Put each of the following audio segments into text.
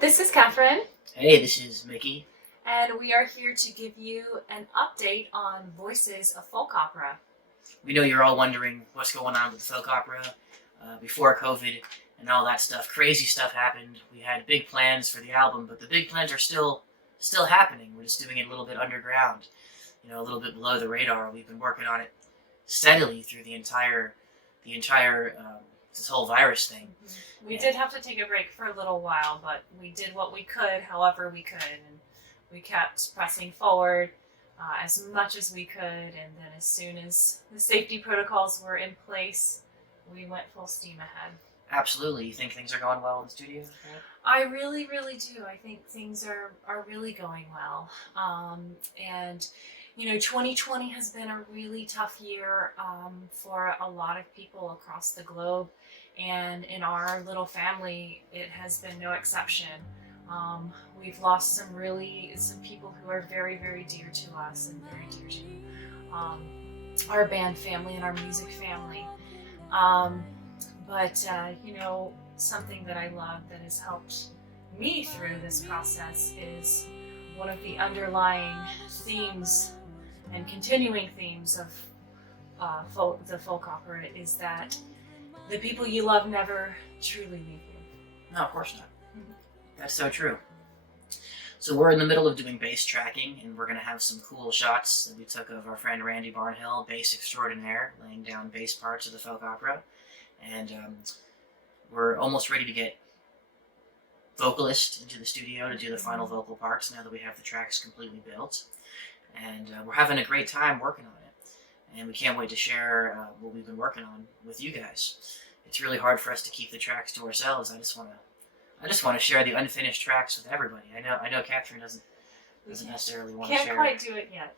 This is Catherine, Hey, this is Mickey. and we are here to give you an update on Voices of Folk Opera. We know you're all wondering what's going on with the folk opera. Before COVID and all that stuff, crazy stuff happened. We had big plans for the album, but the big plans are still happening. We're just doing it a little bit underground, a little bit below the radar. We've been working on it steadily through the entire this whole virus thing. We did have to take a break for a little while, but we did what we could, however we could, and we kept pressing forward as much as we could. And then, as soon as the safety protocols were in place, we went full steam ahead. Absolutely. You think things are going well in the studio? I really, really do. I think things are really going well. And 2020 has been a really tough year for a lot of people across the globe. And in our little family, it has been no exception. We've lost some people who are very, very dear to us and very dear to our band family and our music family. But something that I love that has helped me through this process is one of the underlying themes and continuing themes of the folk opera is that the people you love never truly leave you. No, of course not. That's so true. So we're in the middle of doing bass tracking, and we're going to have some cool shots that we took of our friend Randy Barnhill, bass extraordinaire, laying down bass parts of the folk opera. And we're almost ready to get vocalist into the studio to do the final vocal parts now that we have the tracks completely built. And we're having a great time working on it. And we can't wait to share what we've been working on with you guys. It's really hard for us to keep the tracks to ourselves. I just want to share the unfinished tracks with everybody. I know Catherine doesn't necessarily want to share. Can't quite do it yet.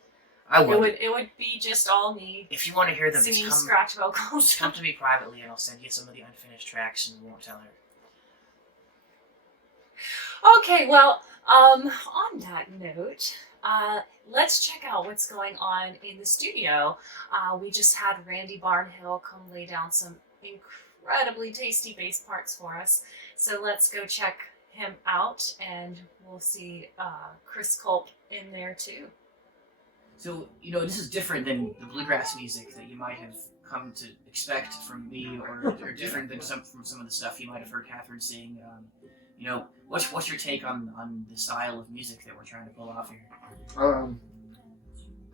I would. It would be just all me. If you want to hear them, singing scratch vocals. Just come to me privately, and I'll send you some of the unfinished tracks, and we won't tell her. Okay, well, on that note, let's check out what's going on in the studio. We just had Randy Barnhill come lay down some incredibly tasty bass parts for us. So let's go check him out, and we'll see Chris Culp in there too. So, this is different than the bluegrass music that you might have come to expect from me, or different than some of the stuff you might have heard Catherine sing. What's your take on the style of music that we're trying to pull off here? To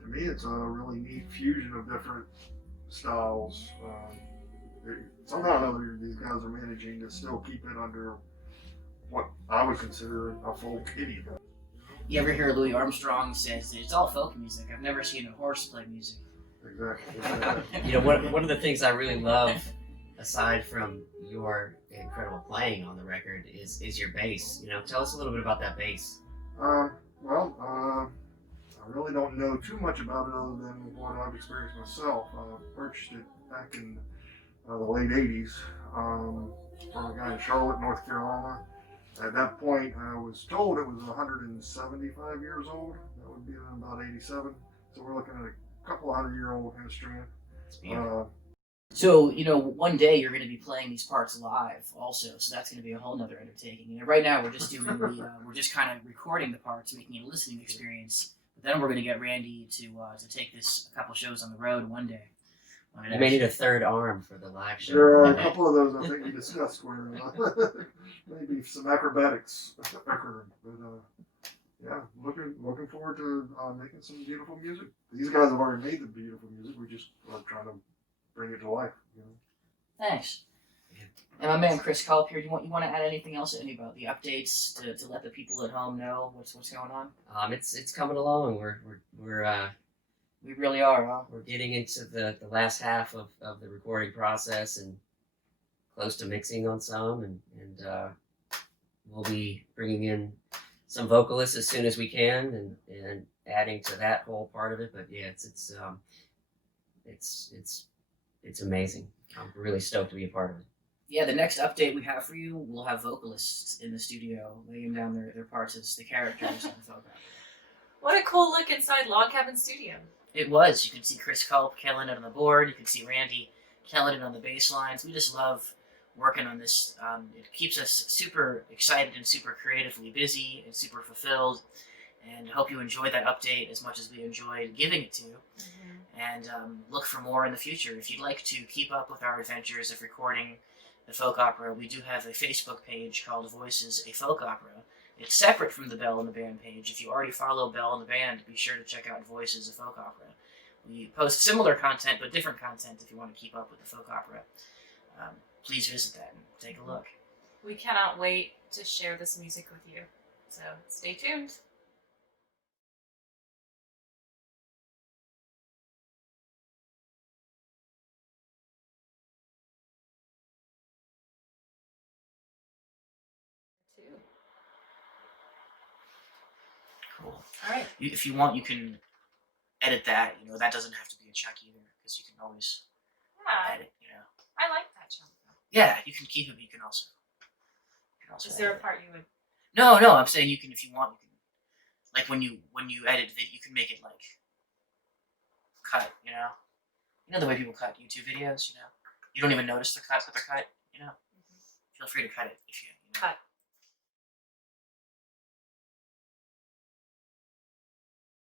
me, it's a really neat fusion of different styles. Somehow or another, these guys are managing to still keep it under what I would consider a folk idiom. You ever hear Louis Armstrong says it's all folk music? I've never seen a horse play music. Exactly. One of the things I really love, aside from your incredible playing on the record, is your bass. Tell us a little bit about that bass. I really don't know too much about it other than what I've experienced myself. I purchased it back in the late 80s from a guy in Charlotte, North Carolina. At that point, I was told it was 175 years old. That would be about 87. So we're looking at a couple 100-year-old instrument. So, one day you're going to be playing these parts live also, so that's going to be a whole nother undertaking. Right now we're just doing we're just kind of recording the parts, making it a listening experience. But then we're going to get Randy to take this a couple shows on the road one day. You may need a third arm for the live show. There are a couple of those I think we discussed where maybe some acrobatics occurred. But looking forward to making some beautiful music. These guys have already made the beautiful music. We just are trying to bring it to life. Thanks. And my man Chris Culp here, you want to add anything else about the updates to let the people at home know what's going on? It's coming along. We really are, huh? We're getting into the last half of the recording process and close to mixing on some, and we'll be bringing in some vocalists as soon as we can and adding to that whole part of it. But yeah, it's amazing. I'm really stoked to be a part of it. Yeah, the next update we have for you, we'll have vocalists in the studio laying down their parts as the characters on the folk opera. What a cool look inside Log Cabin Studio. It was. You can see Chris Culp killing it on the board. You can see Randy killing it on the bass lines. We just love working on this. It keeps us super excited and super creatively busy and super fulfilled. And hope you enjoyed that update as much as we enjoyed giving it to you. And look for more in the future. If you'd like to keep up with our adventures of recording the folk opera, we do have a Facebook page called Voices, a Folk Opera. It's separate from the Belle and the Band page. If you already follow Belle and the Band, be sure to check out Voices, a Folk Opera. We post similar content, but different content if you want to keep up with the folk opera. Please visit that and take a look. We cannot wait to share this music with you. So stay tuned. Cool. All right. If you want, you can edit that. That doesn't have to be a check either, because you can always Yeah, edit. I like that chunk. Yeah, you can keep it, but you can also. Is there a edit it. part you would? No. I'm saying you can, if you want, you can. Like when you edit it, you can make it like cut. You know the way people cut YouTube videos. You don't even notice the cut that they're cut. Feel free to cut it if you. Cut.